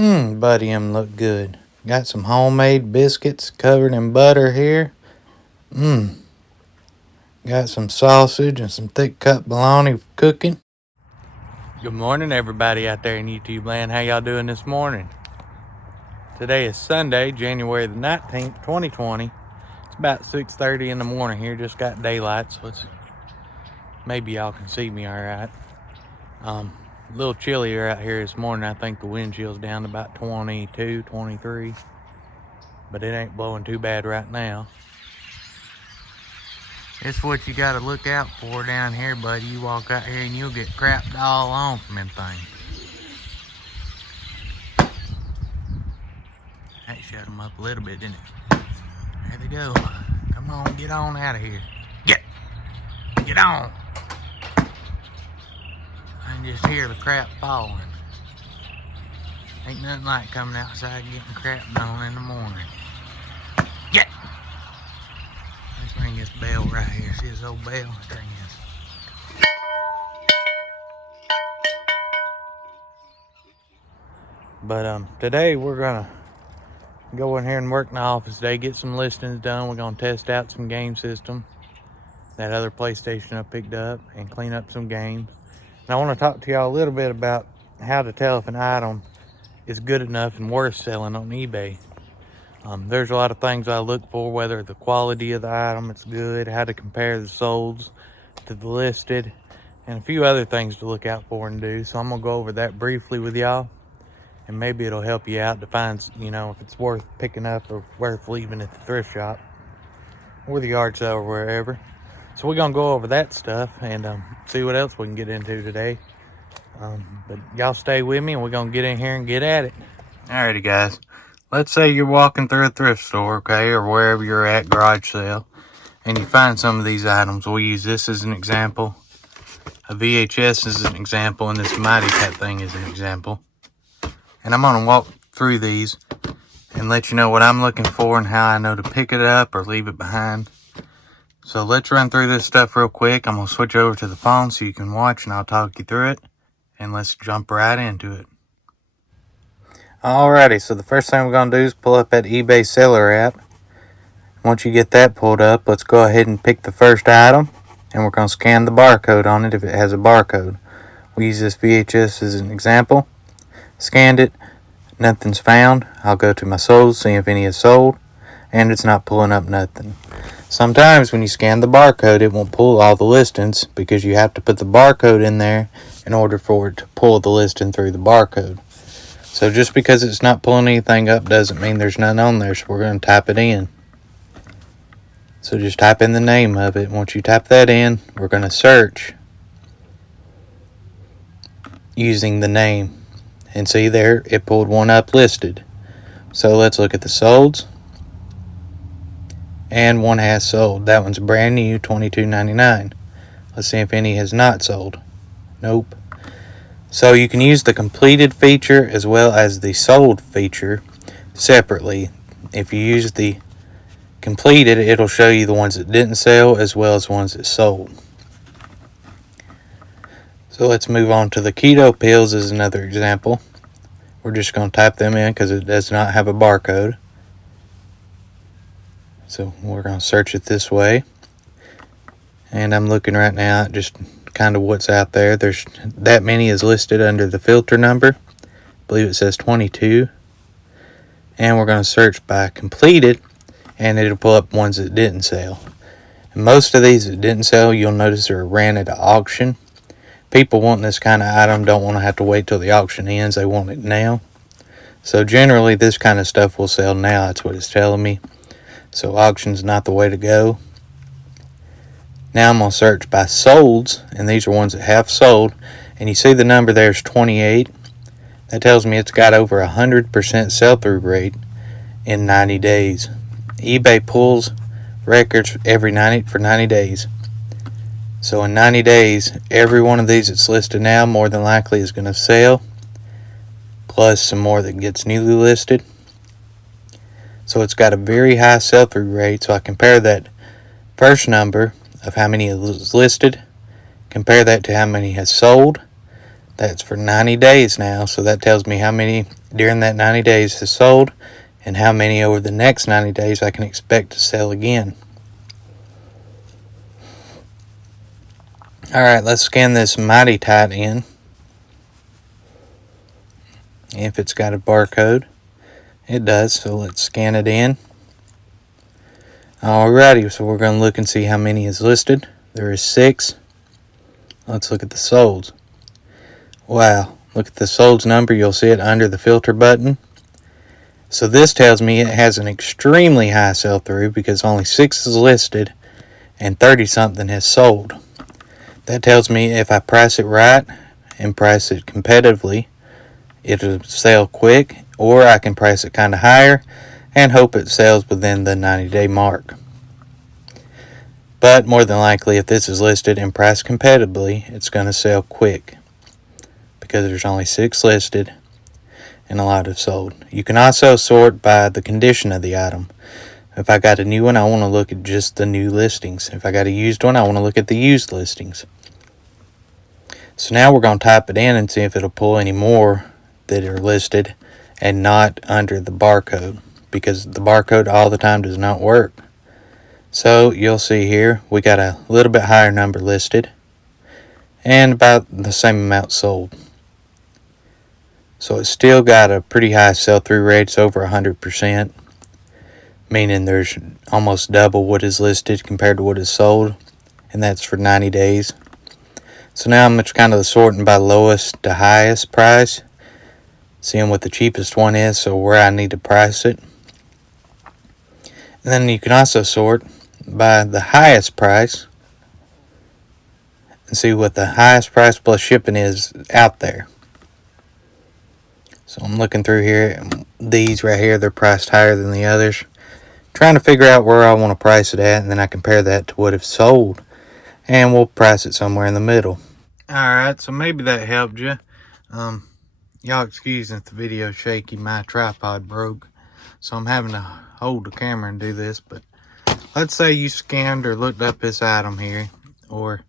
Buddy, them look good. Got some homemade biscuits covered in butter here. Got some sausage and some thick cut bologna cooking. Good morning, everybody out there in YouTube land. How y'all doing this morning? Today is Sunday, January the 19th, 2020. It's about 6:30 in the morning here. Just got daylight, so maybe y'all can see me all right. A little chillier out here this morning. I think the wind chill's down to about 22, 23. But it ain't blowing too bad right now. It's what you gotta look out for down here, buddy. You walk out here and you'll get crapped all on from them things. That shut them up a little bit, didn't it? There they go. Come on, get on out of here. Get on. I can just hear the crap falling. Ain't nothing like coming outside getting crapped on in the morning. Let's ring this bell right here. See this old bell? Let's ring this. But today we're gonna go in here and work in the office today, get some listings done. We're gonna test out some game system, that other PlayStation I picked up, and clean up some games. And I want to talk to y'all a little bit about how to tell if an item is good enough and worth selling on eBay. There's a lot of things I look for, whether the quality of the item is good, how to compare the solds to the listed, and a few other things to look out for and do. So I'm gonna go over that briefly with y'all, and maybe it'll help you out to find, if it's worth picking up or worth leaving at the thrift shop or the yard sale or wherever. So we're gonna go over that stuff and see what else we can get into today. But y'all stay with me and we're gonna get in here and get at it. Alrighty, guys. Let's say you're walking through a thrift store, okay, or wherever you're at, garage sale, and you find some of these items. We'll use this as an example. A VHS is an example, and this Mighty Cat thing is an example. And I'm going to walk through these and let you know what I'm looking for and how I know to pick it up or leave it behind. So let's run through this stuff real quick. I'm going to switch over to the phone so you can watch, and I'll talk you through it. And let's jump right into it. Alrighty, so the first thing we're going to do is pull up that eBay seller app. Once you get that pulled up, let's go ahead and pick the first item. And we're going to scan the barcode on it if it has a barcode. We use this VHS as an example. Scanned it, nothing's found. I'll go to my solds, see if any is sold. And it's not pulling up nothing. Sometimes when you scan the barcode, it won't pull all the listings because you have to put the barcode in there in order for it to pull the listing through the barcode. So just because it's not pulling anything up doesn't mean there's none on there, so we're going to type it in. So just type in the name of it. Once you type that in, we're going to search using the name. And see there, it pulled one up listed. So let's look at the solds. And one has sold. That one's brand new, $22.99. Let's see if any has not sold. Nope. So you can use the completed feature as well as the sold feature separately. If you use the completed, it'll show you the ones that didn't sell as well as ones that sold. So let's move on to the keto pills as another example. We're just going to type them in because it does not have a barcode. So we're going to search it this way. And I'm looking right now at just kind of what's out there. There's that many is listed under the filter number. I believe it says 22. And we're going to search by completed, and it'll pull up ones that didn't sell. And most of these that didn't sell, you'll notice are ran at an auction. People wanting this kind of item don't want to have to wait till the auction ends. They want it now. So generally this kind of stuff will sell now. That's what it's telling me. So auction's not the way to go. Now I'm going to search by solds, and these are ones that have sold. And you see the number there is 28. That tells me it's got over 100% sell-through rate in 90 days. eBay pulls records for 90 days. So in 90 days, every one of these that's listed now more than likely is going to sell, plus some more that gets newly listed. So it's got a very high sell-through rate. So I compare that first number of how many is listed, compare that to how many has sold. That's for 90 days now, so that tells me how many during that 90 days has sold and how many over the next 90 days I can expect to sell again. Alright, let's scan this Mighty Tite in. If it's got a barcode. It does, so let's scan it in. Alrighty, so we're going to look and see how many is listed. There is 6. Let's look at the solds. Wow, look at the solds number. You'll see it under the filter button. So this tells me it has an extremely high sell-through because only 6 is listed and 30-something has sold. That tells me if I price it right and price it competitively, it'll sell quick, or I can price it kind of higher and hope it sells within the 90-day mark. But more than likely, if this is listed and priced competitively, it's going to sell quick because there's only 6 listed and a lot have sold. You can also sort by the condition of the item. If I got a new one, I want to look at just the new listings. If I got a used one, I want to look at the used listings. So now we're going to type it in and see if it'll pull any more that are listed and not under the barcode, because the barcode all the time does not work. So you'll see here we got a little bit higher number listed and about the same amount sold. So it's still got a pretty high sell-through rate. It's over 100%, meaning there's almost double what is listed compared to what is sold, and that's for 90 days. So now I'm just kind of sorting by lowest to highest price, seeing what the cheapest one is, so where I need to price it. And then you can also sort by the highest price and see what the highest price plus shipping is out there. So I'm looking through here. These right here, they're priced higher than the others. Trying to figure out where I want to price it at, and then I compare that to what it's sold, and we'll price it somewhere in the middle. Alright, so maybe that helped you. Y'all excuse if the video's shaky. My tripod broke, so I'm having to hold the camera and do this. But let's say you scanned or looked up this item here, or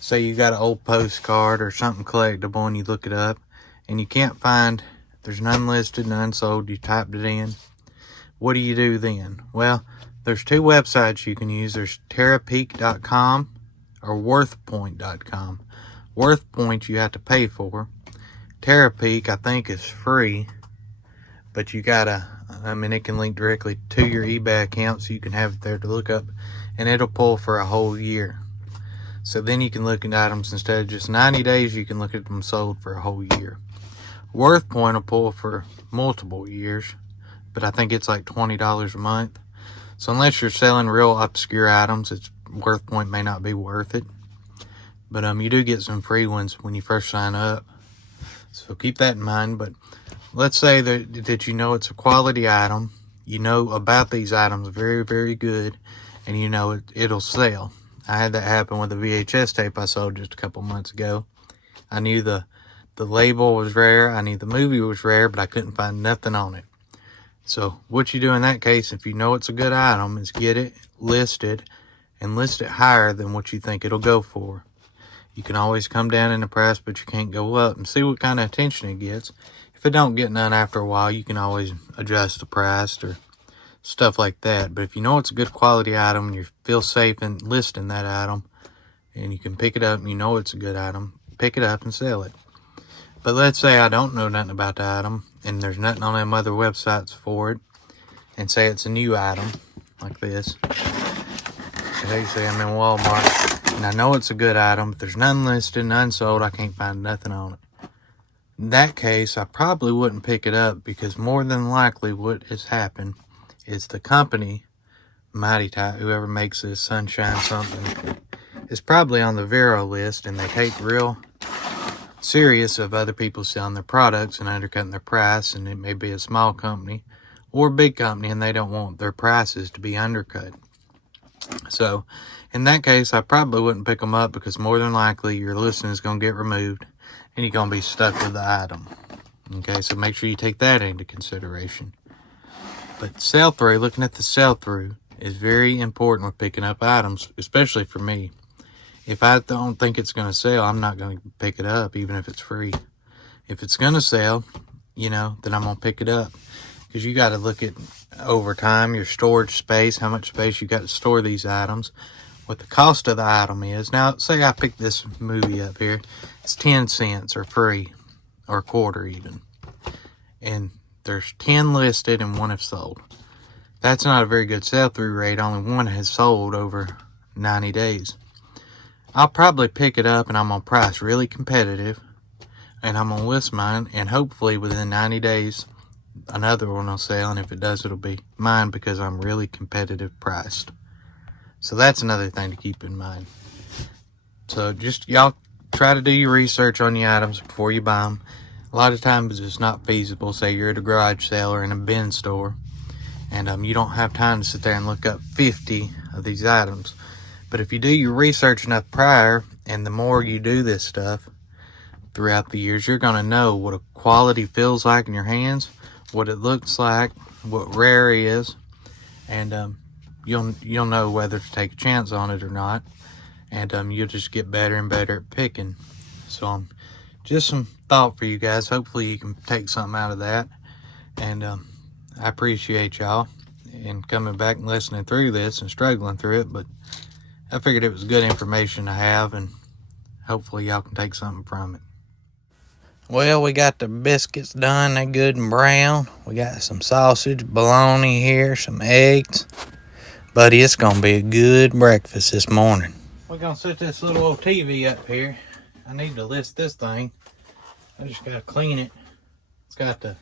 say you got an old postcard or something collectible and you look it up and you can't find, there's none listed, none sold, you typed it in. What do you do then? Well, there's 2 websites you can use. There's Terapeak.com or WorthPoint.com. WorthPoint you have to pay for. Terapeak, I think, is free, but you gotta, it can link directly to your eBay account, so you can have it there to look up, and it'll pull for a whole year. So then you can look at items instead of just 90 days, you can look at them sold for a whole year. WorthPoint will pull for multiple years, but I think it's like $20 a month. So unless you're selling real obscure items, WorthPoint may not be worth it. But you do get some free ones when you first sign up. So keep that in mind. But let's say that you know it's a quality item. You know about these items very, very good. And you know it'll sell. I had that happen with a VHS tape I sold just a couple months ago. I knew the label was rare. I knew the movie was rare, but I couldn't find nothing on it. So what you do in that case, if you know it's a good item, is get it listed and list it higher than what you think it'll go for. You can always come down in the price, but you can't go up, and see what kind of attention it gets. If it don't get none after a while, you can always adjust the price or stuff like that. But if you know it's a good quality item and you feel safe in listing that item, and you can pick it up and you know it's a good item, pick it up and sell it. But let's say I don't know nothing about the item and there's nothing on them other websites for it, and say it's a new item like this. Okay, say I'm in Walmart and I know it's a good item, but there's none listed, none sold, I can't find nothing on it. In that case, I probably wouldn't pick it up, because more than likely what has happened is the company, Mighty Tite, whoever makes this Sunshine something, is probably on the Vero list, and they take real serious of other people selling their products and undercutting their price. And it may be a small company or a big company, and they don't want their prices to be undercut. So in that case, I probably wouldn't pick them up, because more than likely your listing is going to get removed and you're going to be stuck with the item. Okay, so make sure you take that into consideration. But sell-through, looking at the sell-through is very important with picking up items, especially for me. If I don't think it's going to sell, I'm not going to pick it up, even if it's free. If it's going to sell, then I'm gonna pick it up. Because you got to look at over time your storage space, how much space you got to store these items, what the cost of the item is. Now, say I pick this movie up here, it's 10 cents or free or a quarter even, and there's 10 listed and 1 have sold. That's not a very good sell-through rate. Only 1 has sold over 90 days. I'll probably pick it up and I'm gonna price really competitive, and I'm gonna list mine, and hopefully within 90 days another one will sell, and if it does, it'll be mine because I'm really competitive priced. So that's another thing to keep in mind. So just y'all try to do your research on the items before you buy them. A lot of times it's not feasible. Say you're at a garage sale or in a bin store, and you don't have time to sit there and look up 50 of these items. But if you do your research enough prior, and the more you do this stuff throughout the years, you're going to know what a quality feels like in your hands, what it looks like, what rare is, and you'll know whether to take a chance on it or not, and you'll just get better and better at picking. So just some thought for you guys. Hopefully you can take something out of that, and I appreciate y'all and coming back and listening through this and struggling through it, but I figured it was good information to have, and hopefully y'all can take something from it. Well, we got the biscuits done. They're good and brown. We got some sausage, bologna here, some eggs. Buddy, it's going to be a good breakfast this morning. We're going to set this little old TV up here. I need to list this thing. I just got to clean it. It's got the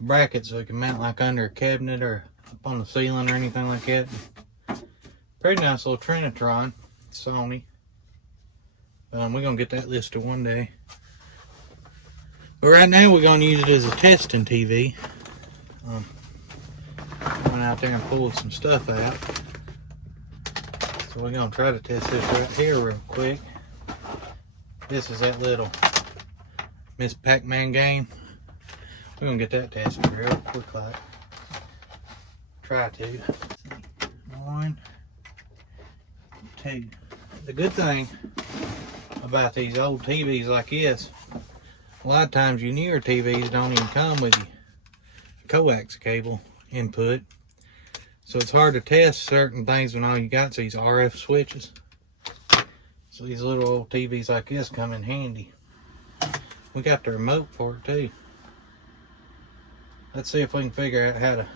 bracket so it can mount like under a cabinet or up on the ceiling or anything like that. Pretty nice little Trinitron, Sony. We're going to get that listed one day. But right now we're going to use it as a testing TV. Went out there and pulled some stuff out. So we're going to try to test this right here real quick. This is that little Miss Pac-Man game. We're going to get that tested real quick like. Try to. 1, 2. The good thing about these old TVs like this, a lot of times your newer TVs don't even come with a coax cable input. So it's hard to test certain things when all you got is these RF switches. So these little old TVs like this come in handy. We got the remote for it too. Let's see if we can figure out how to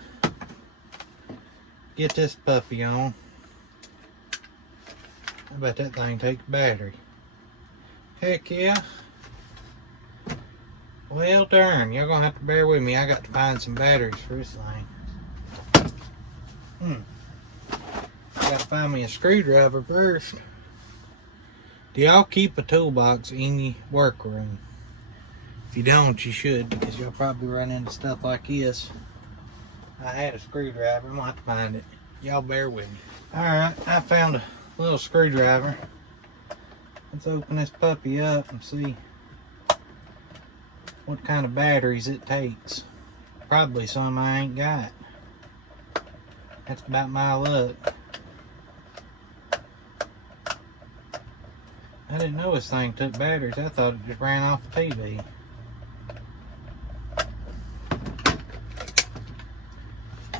get this puppy on. How about that thing takes battery? Heck yeah. Well darn, y'all gonna have to bear with me. I got to find some batteries for this thing. Gotta find me a screwdriver first. Do y'all keep a toolbox in your workroom? If you don't, you should, because y'all probably run into stuff like this. I had a screwdriver. I'm gonna have to find it. Y'all bear with me. Alright, I found a little screwdriver. Let's open this puppy up and see what kind of batteries it takes. Probably some I ain't got. That's about my luck. I didn't know this thing took batteries. I thought it just ran off the TV.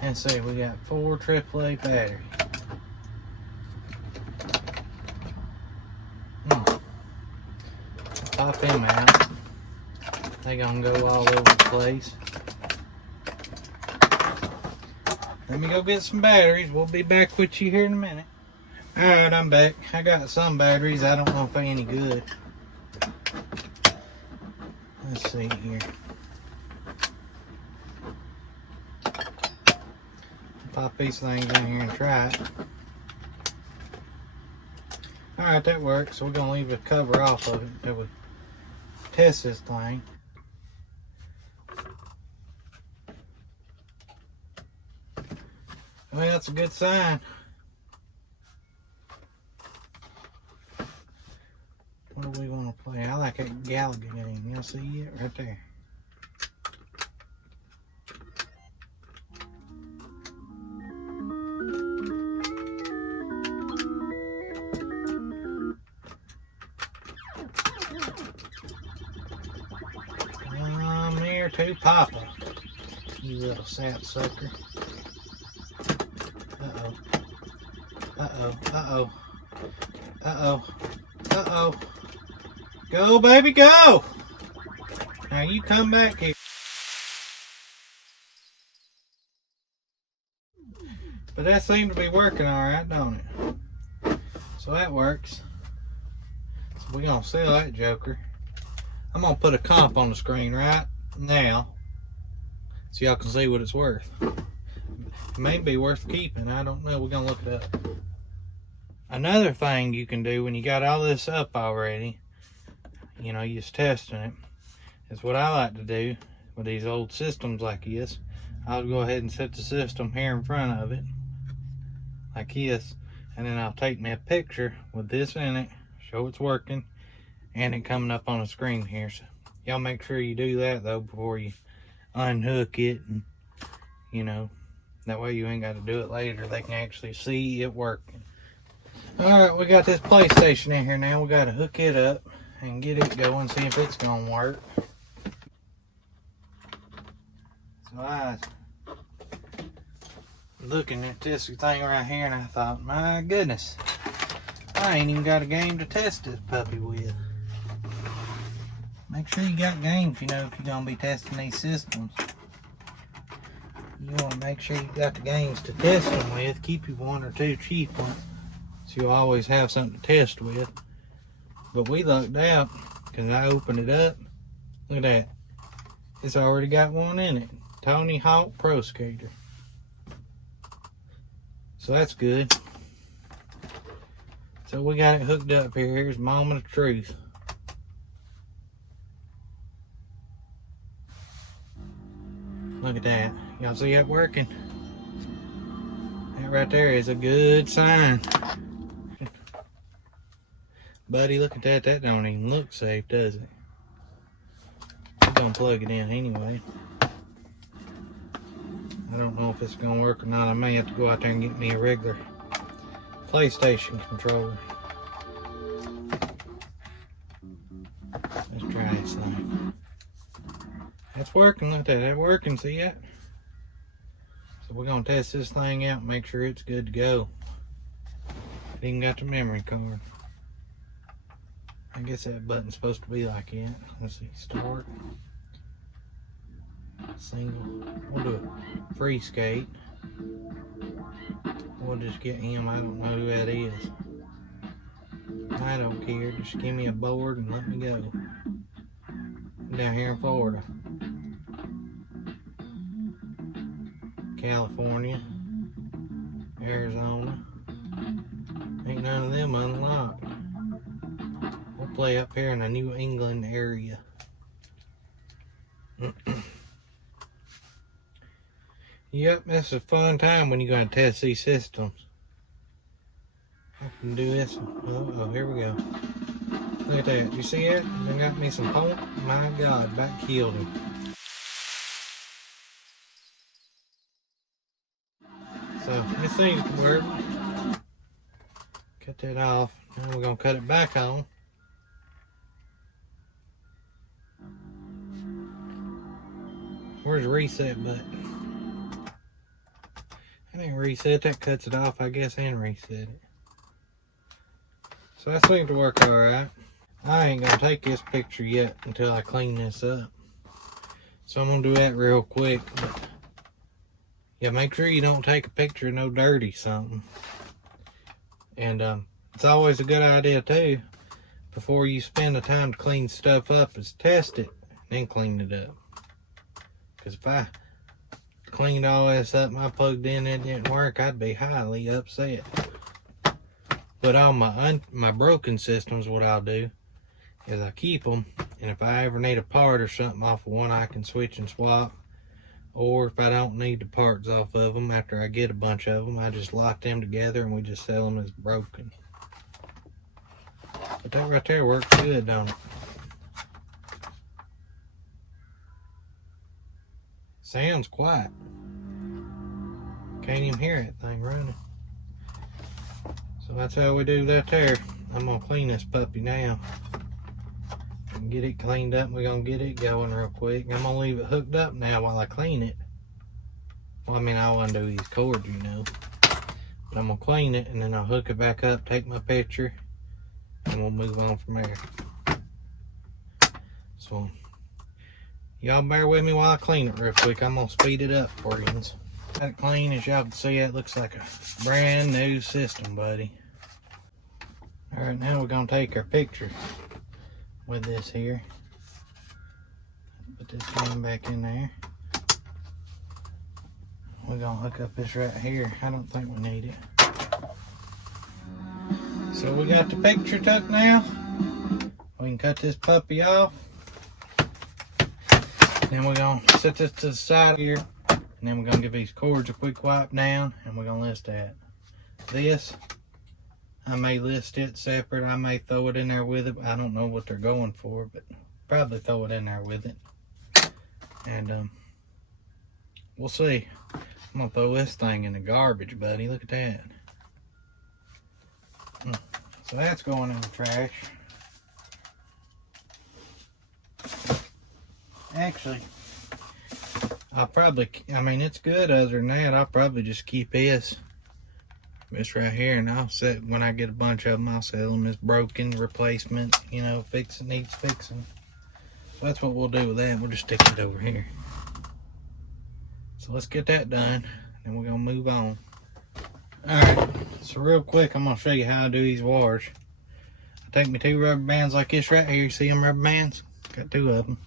And see, we got 4 AAA batteries. Pop them out. They gonna go all over the place. Let me go get some batteries. We'll be back with you here in a minute. Alright, I'm back. I got some batteries. I don't know if they're any good. Let's see here. Pop these things in here and try it. Alright, that works. So we're going to leave the cover off of it until we test this thing. Well, that's a good sign. What do we want to play? I like that Galaga game. Y'all see it right there? to Papa. You little sap sucker. Uh-oh. Uh-oh. Uh-oh. Uh-oh. Uh-oh. Go, baby, go! Now you come back here. But that seemed to be working alright, don't it? So that works. So we're going to sell that joker. I'm going to put a comp on the screen right now so y'all can see what it's worth. It may be worth keeping. I don't know. We're going to look it up. Another thing you can do when you got all this up already, you know, you're just testing it, is what I like to do with these old systems like this. I'll go ahead and set the system here in front of it, like this, and then I'll take me a picture with this in it, show it's working, and it coming up on the screen here. So y'all make sure you do that though before you unhook it, and you know, that way you ain't got to do it later. They can actually see it working. Alright, we got this PlayStation in here now. We got to hook it up and get it going, see if it's going to work. So I was looking at this thing right here and I thought, my goodness, I ain't even got a game to test this puppy with. Make sure you got games, you know, if you're going to be testing these systems. You want to make sure you got the games to test them with. Keep you one or two cheap ones, so you'll always have something to test with. But we lucked out because I opened it up. Look at that. It's already got one in it. Tony Hawk Pro Skater. So that's good. So we got it hooked up here. Here's moment of truth. Look at that. Y'all see that working? That right there is a good sign. Buddy, look at that. That don't even look safe, does it? We're gonna plug it in anyway. I don't know if it's gonna work or not. I may have to go out there and get me a regular PlayStation controller. Let's try this thing. That's working. Look at that. That's working. See that? So we're gonna test this thing out and make sure it's good to go. It even got the memory card. I guess that button's supposed to be like that. Let's see, start. Single. We'll do a free skate. We'll just get him. I don't know who that is. I don't care. Just give me a board and let me go. I'm down here in Florida. California. Arizona. Ain't none of them unlocked. We'll play up here in the New England area. Yep, this is a fun time when you're going to test these systems. I can do this. Oh, here we go. Look at that. You see it? They got me some pump. My God, that killed him. So, this seems to work. Cut that off. Now we're going to cut it back on. Where's the reset button? I didn't reset. That cuts it off, I guess, and reset it. So that seemed to work alright. I ain't going to take this picture yet until I clean this up. So I'm going to do that real quick. But yeah, make sure you don't take a picture of no dirty something. And it's always a good idea too, before you spend the time to clean stuff up, is test it and then clean it up. Because if I cleaned all this up and I plugged in and it didn't work, I'd be highly upset. But all my broken systems, what I'll do is I keep them, and if I ever need a part or something off of one, I can switch and swap. Or if I don't need the parts off of them, after I get a bunch of them, I just lock them together and we just sell them as broken. But that right there works good, don't it? Sounds quiet. Can't even hear that thing running. So that's how we do that there. I'm gonna clean this puppy now and get it cleaned up. We're gonna get it going real quick. I'm gonna leave it hooked up now while I clean it. Well, I mean, I'll undo these cords, you know. But I'm gonna clean it and then I'll hook it back up, take my picture, and we'll move on from there. So, y'all bear with me while I clean it real quick. I'm gonna speed it up for you. Got it clean, as y'all can see, it looks like a brand new system, buddy. All right, now we're gonna take our picture with this here. Put this one back in there. We're gonna hook up this right here. I don't think we need it. So we got the picture tucked now. We can cut this puppy off. Then we're gonna set this to the side here. And then we're gonna give these cords a quick wipe down and we're gonna list that. This, I may list it separate. I may throw it in there with it. I don't know what they're going for, but probably throw it in there with it. And we'll see. I'm gonna throw this thing in the garbage, buddy. Look at that. So that's going in the trash. Actually, I mean, it's good. Other than that, I'll probably just keep this right here, and I'll set, when I get a bunch of them, I'll sell them as broken replacement, you know, needs fixing. So that's what we'll do with that. We'll just stick it over here. So let's get that done, and we're gonna move on. All right, so real quick, I'm gonna show you how I do these wires. I take my 2 rubber bands like this right here. You see them rubber bands? Got 2 of them.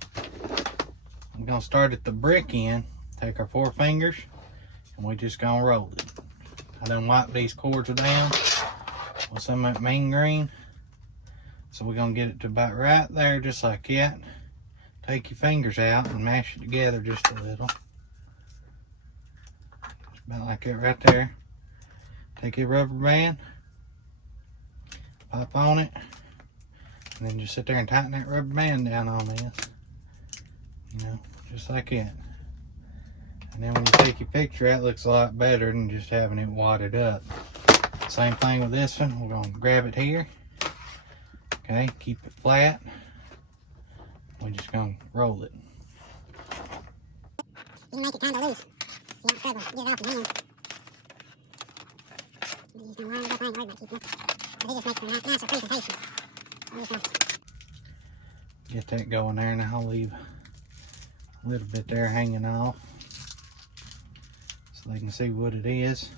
I'm gonna start at the brick end, take our 4 fingers, and we just gonna roll it. I done wipe these cords down with some of that mean green. So we're gonna get it to about right there, just like that. Take your fingers out and mash it together just a little. Just about like that right there. Take your rubber band, pop on it, and then just sit there and tighten that rubber band down on this. You know, just like that. And then when you take your picture, that looks a lot better than just having it wadded up. Same thing with this one. We're gonna grab it here. Okay, keep it flat. We're just gonna roll it. You can make it kind of loose. You don't struggle to get it off your hand. You just don't worry about keeping it. But it just makes for a nicer presentation. Get that going there, and I'll leave a little bit there hanging off so they can see what it is.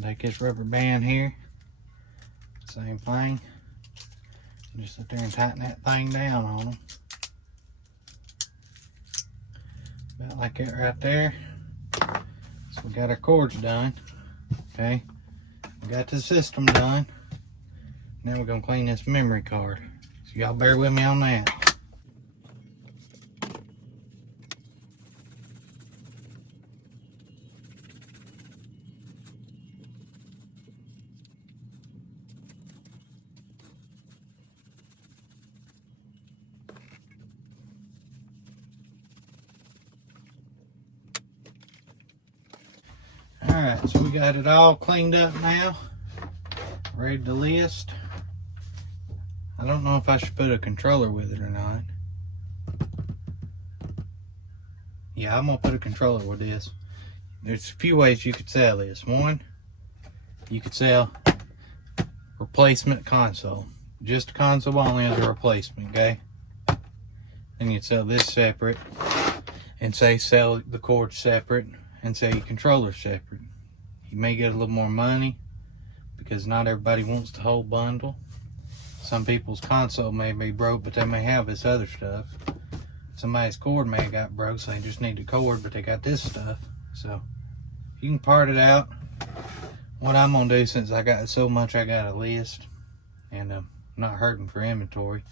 Take this rubber band here, same thing, and just sit there and tighten that thing down on them. About like that right there. So we got our cords done. Okay, we got the system done. Now we're gonna clean this memory card. So y'all bear with me on that. Alright, so we got it all cleaned up now. Ready to list. I don't know if I should put a controller with it or not. Yeah, I'm gonna put a controller with this. There's a few ways you could sell this. One, you could sell replacement console. Just console only as a replacement, okay? Then you'd sell this separate and say sell the cord separate and say your controller separate. You may get a little more money because not everybody wants the whole bundle. Some people's console may be broke, but they may have this other stuff. Somebody's cord may have got broke, so they just need the cord, but they got this stuff. So you can part it out. What I'm gonna do, since I got so much I got a list and I'm not hurting for inventory,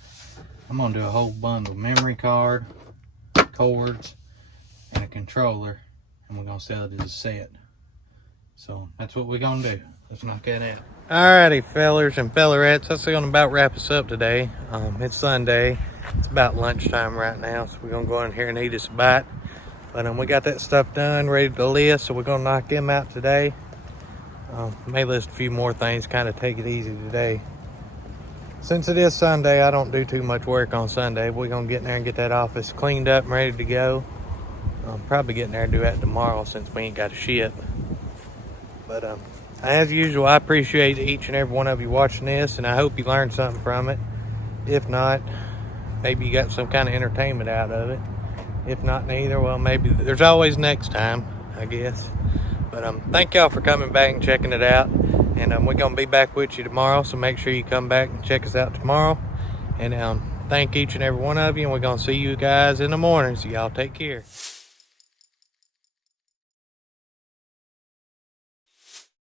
I'm gonna do a whole bundle. Memory card, cords, and a controller, and we're gonna sell it as a set. So that's what we're gonna do. Let's knock that out. Alrighty, fellers and fellerettes, that's gonna about wrap us up today. It's Sunday. It's about lunchtime right now, so we're gonna go in here and eat us a bite. But we got that stuff done, ready to list, so we're gonna knock them out today. May list a few more things, kind of take it easy today. since it is Sunday, I don't do too much work on Sunday. We're gonna get in there and get that office cleaned up and ready to go. I'll probably get in there and do that tomorrow since we ain't got a ship. But as usual, I appreciate each and every one of you watching this, and I hope you learned something from it. If not, maybe you got some kind of entertainment out of it. If not neither, well, maybe there's always next time, I guess. But thank y'all for coming back and checking it out. And we're gonna be back with you tomorrow, so make sure you come back and check us out tomorrow. And thank each and every one of you, and we're gonna see you guys in the morning. So y'all take care.